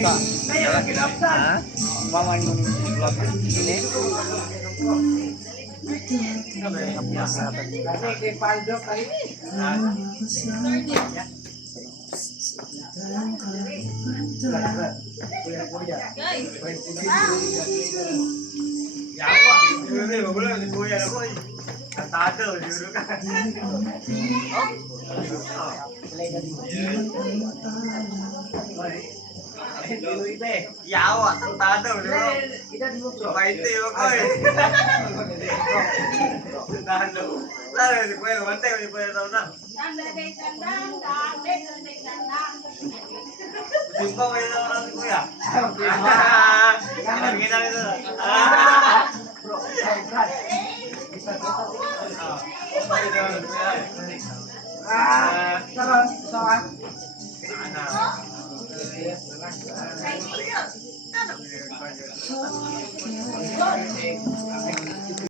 Ka. Ha? Maman mo ni vlog ini. Yawa, tantado, di ba? Maite mo ko eh. Tantado. Lalo, di ko yung mante, di ko yung tao na. Simpa ko yung tao si Kuya. Kita rin na. Bro, saan?